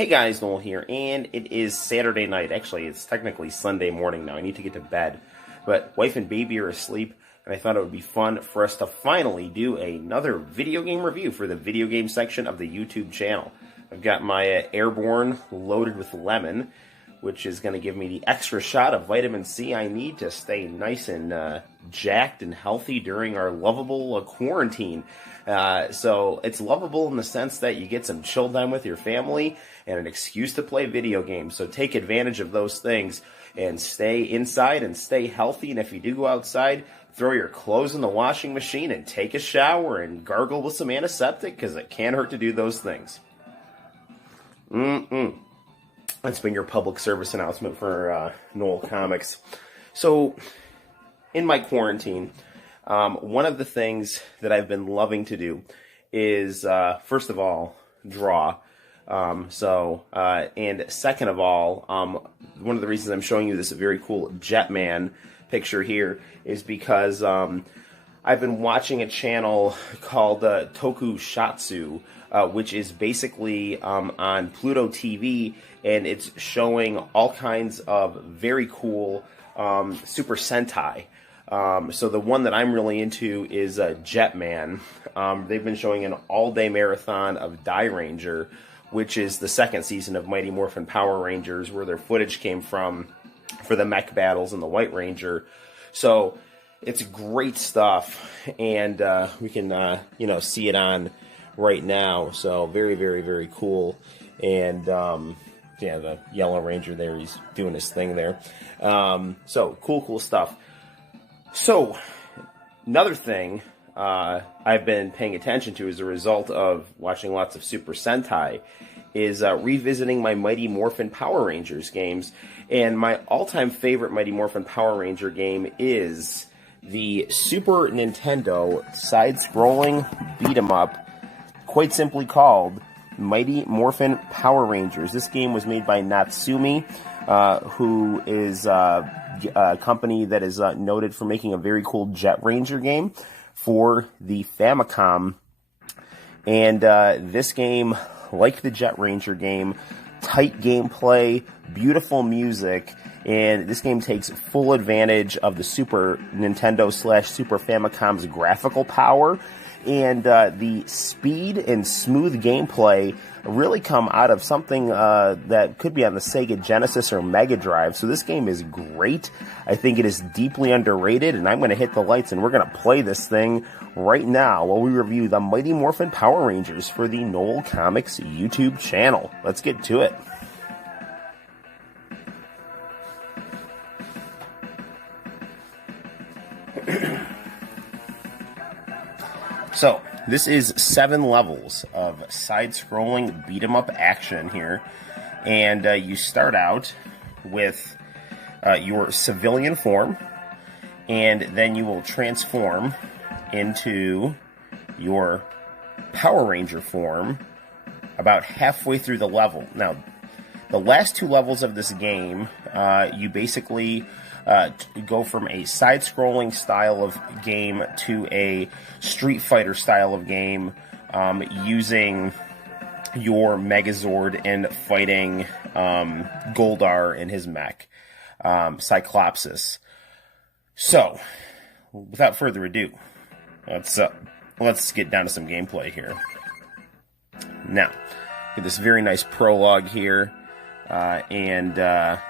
Hey guys, Noel here, and it is Saturday night. Actually, it's technically Sunday morning now. I need to get to bed, but wife and baby are asleep, and I thought it would be fun for us to finally do another video game review for the video game section of the YouTube channel. I've got my Airborne loaded with lemon, which is going to give me the extra shot of vitamin C I need to stay nice and jacked and healthy during our lovable quarantine. So it's lovable in the sense that you get some chill time with your family and an excuse to play video games. So take advantage of those things and stay inside and stay healthy. And if you do go outside, throw your clothes in the washing machine and take a shower and gargle with some antiseptic, because it can't hurt to do those things. That's been your public service announcement for Noel Comics. So, in my quarantine, one of the things that I've been loving to do is, first of all, draw. And second of all, one of the reasons I'm showing you this very cool Jetman picture here is because I've been watching a channel called Tokushatsu, which is basically on Pluto TV, and it's showing all kinds of very cool Super Sentai. So the one that I'm really into is Jetman. They've been showing an all-day marathon of Die Ranger, which is the second season of Mighty Morphin Power Rangers, where their footage came from for the mech battles in the White Ranger. So it's great stuff, and we can see it on right now. So very, very, very cool. And yeah, the Yellow Ranger there, he's doing his thing there. So cool stuff. So another thing I've been paying attention to as a result of watching lots of Super Sentai is revisiting my Mighty Morphin Power Rangers games. And my all-time favorite Mighty Morphin Power Ranger game is the Super Nintendo side-scrolling beat-em-up, quite simply called Mighty Morphin Power Rangers. This game was made by Natsumi, who is a company that is noted for making a very cool Jet Ranger game for the Famicom. And this game, like the Jet Ranger game, tight gameplay, beautiful music, and this game takes full advantage of the Super Nintendo / Super Famicom's graphical power, and the speed and smooth gameplay really come out of something that could be on the Sega Genesis or Mega Drive. So this game is great. I think it is deeply underrated, and I'm going to hit the lights and we're going to play this thing right now while we review the Mighty Morphin Power Rangers for the Noel Comics YouTube channel. Let's get to it. So, this is 7 levels of side-scrolling beat-em-up action here, and you start out with your civilian form, and then you will transform into your Power Ranger form about halfway through the level. Now, the last 2 levels of this game, you basically go from a side-scrolling style of game to a Street Fighter style of game, using your Megazord and fighting Goldar and his mech, Cyclopsis. So, without further ado, let's get down to some gameplay here. Now, get this very nice prologue here. And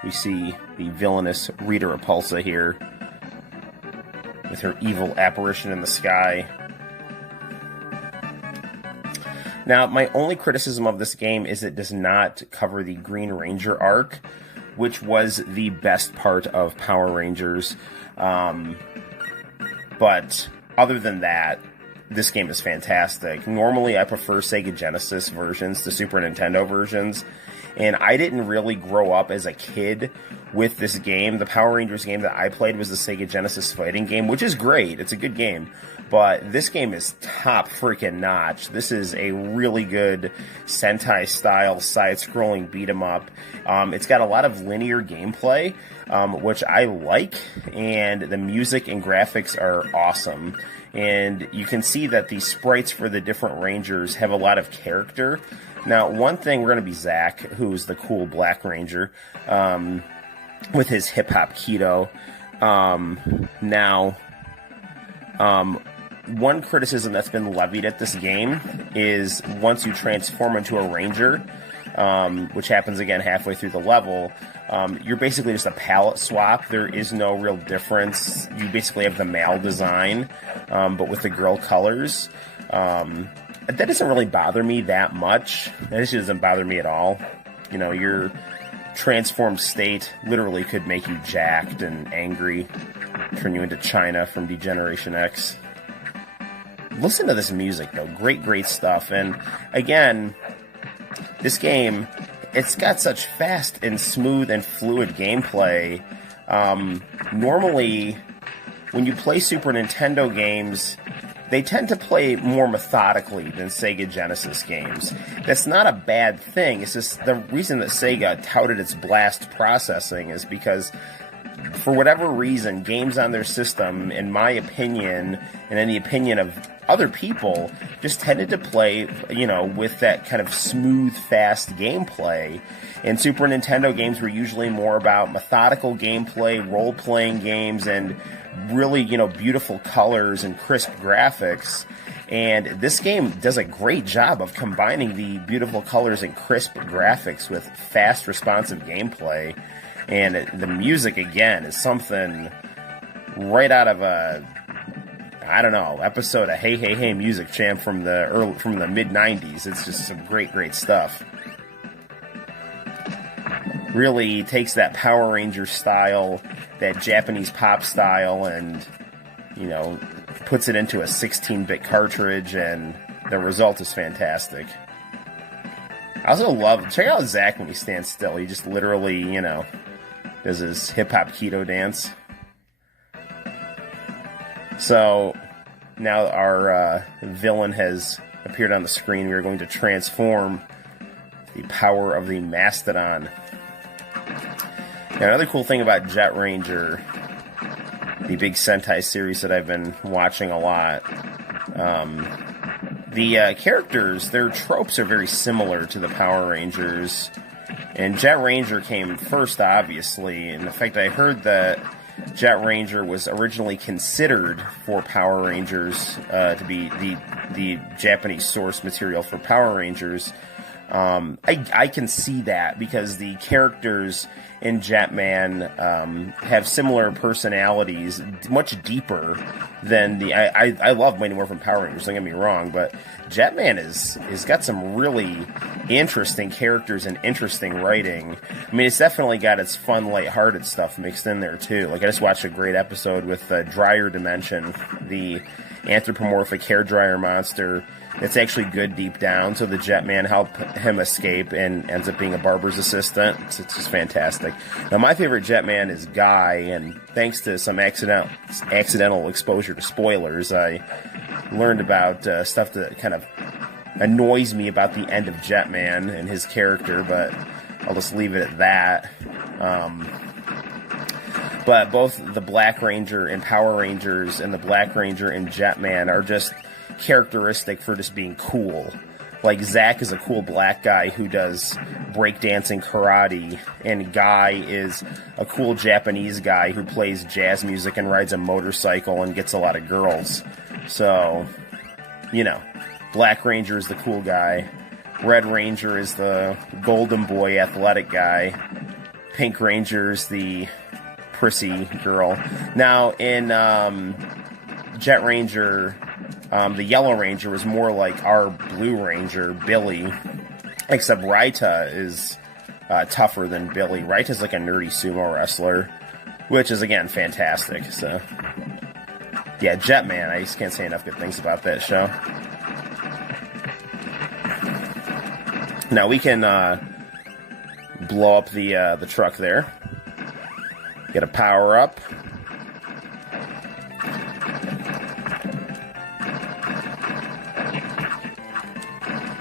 we see the villainous Rita Repulsa here with her evil apparition in the sky. Now, my only criticism of this game is it does not cover the Green Ranger arc, which was the best part of Power Rangers. But other than that, this game is fantastic. Normally, I prefer Sega Genesis versions to Super Nintendo versions. And I didn't really grow up as a kid with this game. The Power Rangers game that I played was the Sega Genesis fighting game, which is great. It's a good game. But this game is top freaking notch. This is a really good Sentai-style side-scrolling beat-em-up. It's got a lot of linear gameplay, which I like, and the music and graphics are awesome. And you can see that the sprites for the different Rangers have a lot of character. Now, one thing, we're going to be Zach, who's the cool Black Ranger, with his hip-hop keto. One criticism that's been levied at this game is once you transform into a Ranger, which happens again halfway through the level, you're basically just a palette swap. There is no real difference. You basically have the male design, but with the girl colors. That doesn't really bother me that much. That actually doesn't bother me at all. You know, your transformed state literally could make you jacked and angry, turn you into China from Degeneration X. Listen to this music, though. Great, great stuff. And again, this game, it's got such fast and smooth and fluid gameplay. Normally, when you play Super Nintendo games, they tend to play more methodically than Sega Genesis games. That's not a bad thing. It's just the reason that Sega touted its blast processing is because, for whatever reason, games on their system, in my opinion, and in the opinion of other people, just tended to play, you know, with that kind of smooth, fast gameplay. And Super Nintendo games were usually more about methodical gameplay, role-playing games, and really, you know, beautiful colors and crisp graphics. And this game does a great job of combining the beautiful colors and crisp graphics with fast, responsive gameplay. And the music, again, is something right out of a, I don't know, episode of Hey Hey Hey Music Champ from the mid-90s. It's just some great, great stuff. Really takes that Power Ranger style, that Japanese pop style, and, you know, puts it into a 16-bit cartridge, and the result is fantastic. I also love, check out Zach when he stands still. He just literally, you know, does his hip-hop keto dance. So, now our villain has appeared on the screen. We are going to transform the power of the Mastodon. Now, another cool thing about Jet Ranger, the big Sentai series that I've been watching a lot, the characters, their tropes are very similar to the Power Rangers. And Jet Ranger came first, obviously. And in fact, I heard that Jet Ranger was originally considered for Power Rangers to be the Japanese source material for Power Rangers. I can see that because the characters in Jetman have similar personalities, much deeper than the... I love Mighty Morphin Power Rangers, don't get me wrong, but Jetman is got some really interesting characters and interesting writing. I mean, it's definitely got its fun, lighthearted stuff mixed in there, too. Like, I just watched a great episode with Dryer Dimension, the anthropomorphic hairdryer monster. It's actually good deep down, so the Jetman helped him escape and ends up being a barber's assistant. It's just fantastic. Now, my favorite Jetman is Guy, and thanks to some accidental exposure to spoilers, I learned about stuff that kind of annoys me about the end of Jetman and his character, but I'll just leave it at that. But both the Black Ranger in Power Rangers and the Black Ranger in Jetman are just characteristic for just being cool. Like, Zack is a cool black guy who does breakdancing, karate, and Guy is a cool Japanese guy who plays jazz music and rides a motorcycle and gets a lot of girls. So, you know, Black Ranger is the cool guy, Red Ranger is the golden boy athletic guy, Pink Ranger is the prissy girl. Now, in Jet Ranger, the Yellow Ranger was more like our Blue Ranger, Billy, except Raita is tougher than Billy. Raita's like a nerdy sumo wrestler, which is, again, fantastic. So, yeah, Jetman, I just can't say enough good things about that show. Now, we can blow up the truck there. Get a power up.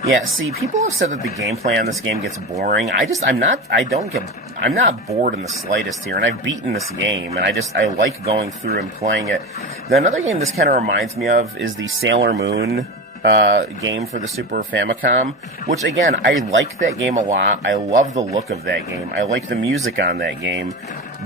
Yeah, see, people have said that the gameplay on this game gets boring. I'm not bored in the slightest here, and I've beaten this game, and I like going through and playing it. Another game this kind of reminds me of is the Sailor Moon game for the Super Famicom, which, again, I like that game a lot. I love the look of that game. I like the music on that game,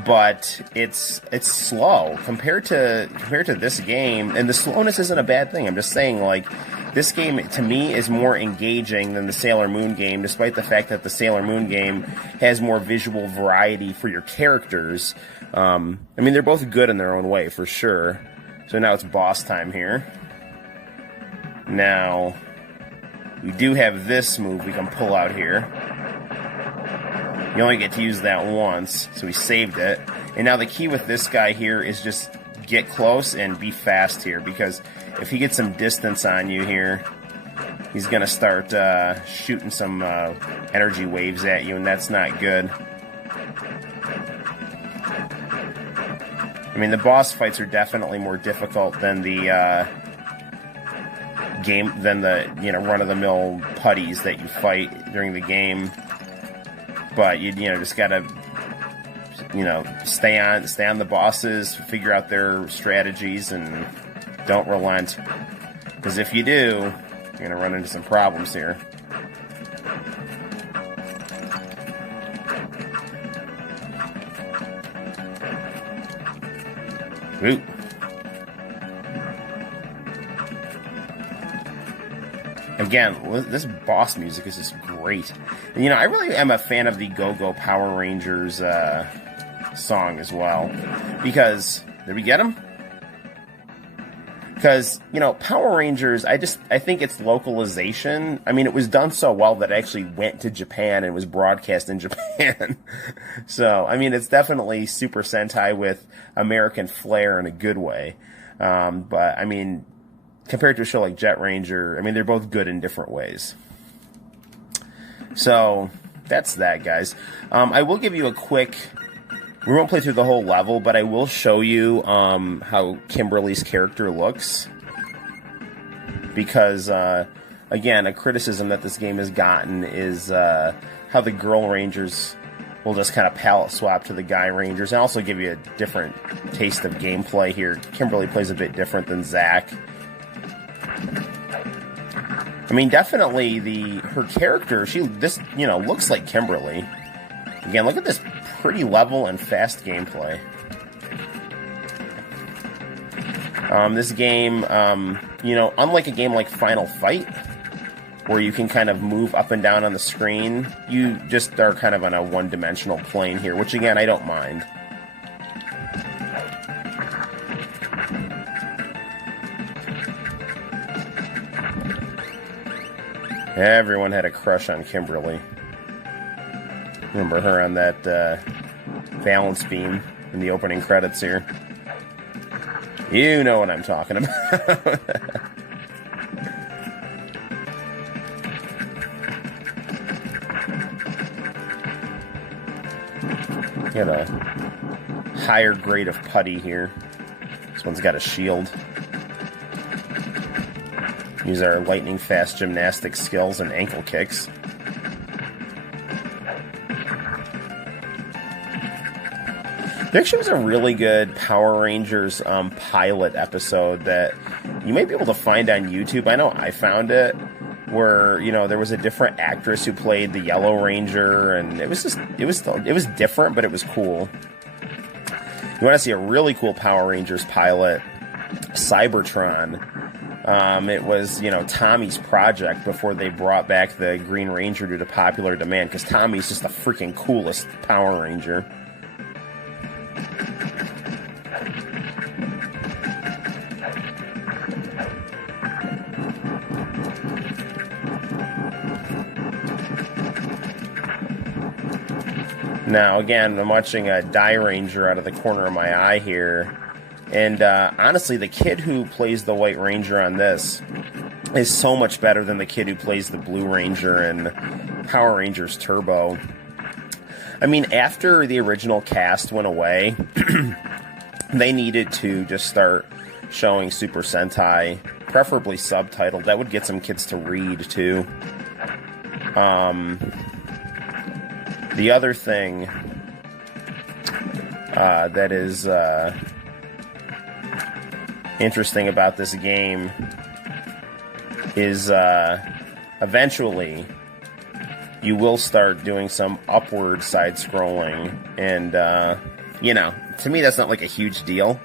but it's slow compared to this game, and the slowness isn't a bad thing. I'm just saying, like, this game, to me, is more engaging than the Sailor Moon game, despite the fact that the Sailor Moon game has more visual variety for your characters. I mean, they're both good in their own way, for sure. So now it's boss time here. Now, we do have this move we can pull out here. You only get to use that once, so we saved it. And now the key with this guy here is just get close and be fast here, because if he gets some distance on you here, he's going to start shooting some energy waves at you, and that's not good. I mean, the boss fights are definitely more difficult than the run-of-the-mill putties that you fight during the game. But you just gotta stay on the bosses, figure out their strategies, and don't relent. Because if you do, you're gonna run into some problems here. Ooh. Again, this boss music is just great. And, I really am a fan of the Go-Go Power Rangers song as well. Because, did we get him? Because, Power Rangers, I think it's localization. I mean, it was done so well that it actually went to Japan and was broadcast in Japan. So, I mean, it's definitely Super Sentai with American flair in a good way. But, I mean, compared to a show like Jet Ranger, I mean, they're both good in different ways. So, that's that, guys. I will give you a quick... We won't play through the whole level, but I will show you how Kimberly's character looks. Because, again, a criticism that this game has gotten is how the Girl Rangers will just kind of palette swap to the Guy Rangers. And also give you a different taste of gameplay here. Kimberly plays a bit different than Zack. I mean, definitely her character, looks like Kimberly. Again, look at this pretty level and fast gameplay. This game, unlike a game like Final Fight, where you can kind of move up and down on the screen, you just are kind of on a one-dimensional plane here, which, again, I don't mind. Everyone had a crush on Kimberly. Remember her on that balance beam in the opening credits here. You know what I'm talking about. Got a higher grade of putty here. This one's got a shield. Use our lightning fast gymnastic skills and ankle kicks. There actually was a really good Power Rangers pilot episode that you might be able to find on YouTube. I know I found it, where there was a different actress who played the Yellow Ranger, and it was different, but it was cool. You want to see a really cool Power Rangers pilot? Cybertron. It was, Tommy's project before they brought back the Green Ranger due to popular demand, because Tommy's just the freaking coolest Power Ranger. Now, again, I'm watching a Die Ranger out of the corner of my eye here. And honestly, the kid who plays the White Ranger on this is so much better than the kid who plays the Blue Ranger in Power Rangers Turbo. I mean, after the original cast went away, they needed to just start showing Super Sentai, preferably subtitled. That would get some kids to read, too. The other thing that is interesting about this game is eventually you will start doing some upward side scrolling, and you know, to me that's not like a huge deal,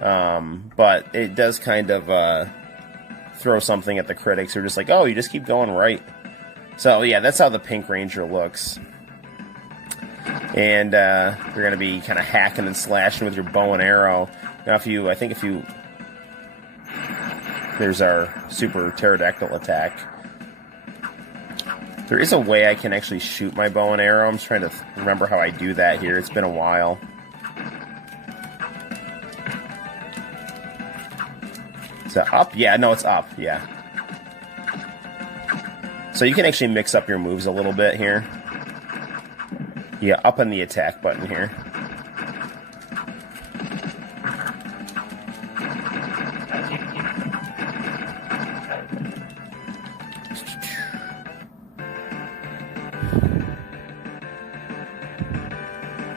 but it does kind of throw something at the critics who are just like, oh, you just keep going right. So yeah, that's how the Pink Ranger looks. And you're going to be kind of hacking and slashing with your bow and arrow. Now, there's our super pterodactyl attack. There is a way I can actually shoot my bow and arrow. I'm just trying to remember how I do that here. It's been a while. Is that up? Yeah, no, it's up. Yeah. So you can actually mix up your moves a little bit here. Yeah, up on the attack button here.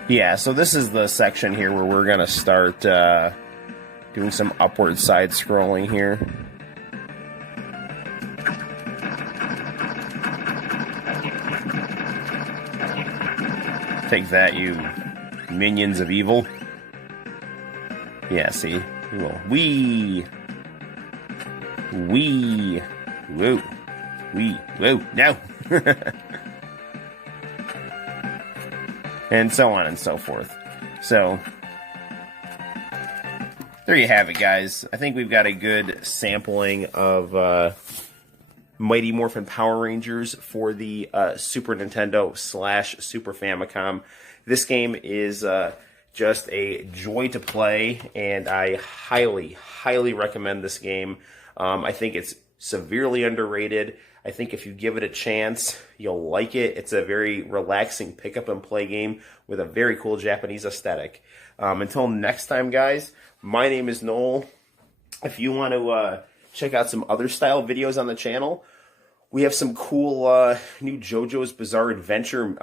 Yeah, so this is the section here where we're going to start doing some upward side scrolling here. Take that, you minions of evil. Yeah, see? You will. Wee! Wee! Woo! Wee! Woo! No! And so on and so forth. So, there you have it, guys. I think we've got a good sampling of Mighty Morphin Power Rangers for the Super Nintendo / Super Famicom. This game is just a joy to play, and I highly, highly recommend this game. I think it's severely underrated. I think if you give it a chance, you'll like it. It's a very relaxing pick-up-and-play game with a very cool Japanese aesthetic. Until next time, guys, my name is Noel. If you want to check out some other style videos on the channel, we have some cool new JoJo's Bizarre Adventure,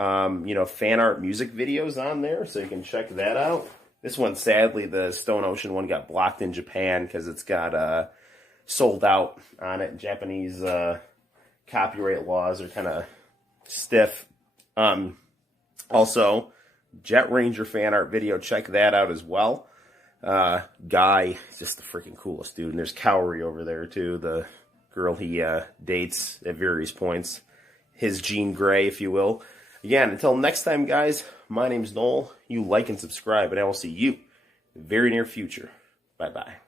fan art music videos on there, so you can check that out. This one, sadly, the Stone Ocean one got blocked in Japan because it's got sold out on it. Japanese copyright laws are kind of stiff. Also, Jet Ranger fan art video, check that out as well. Guy is just the freaking coolest dude. And there's Cowrie over there too, the girl he dates at various points. His Jean Grey, if you will. Again, until next time, guys, my name's Noel. You like and subscribe, and I will see you in the very near future. Bye-bye.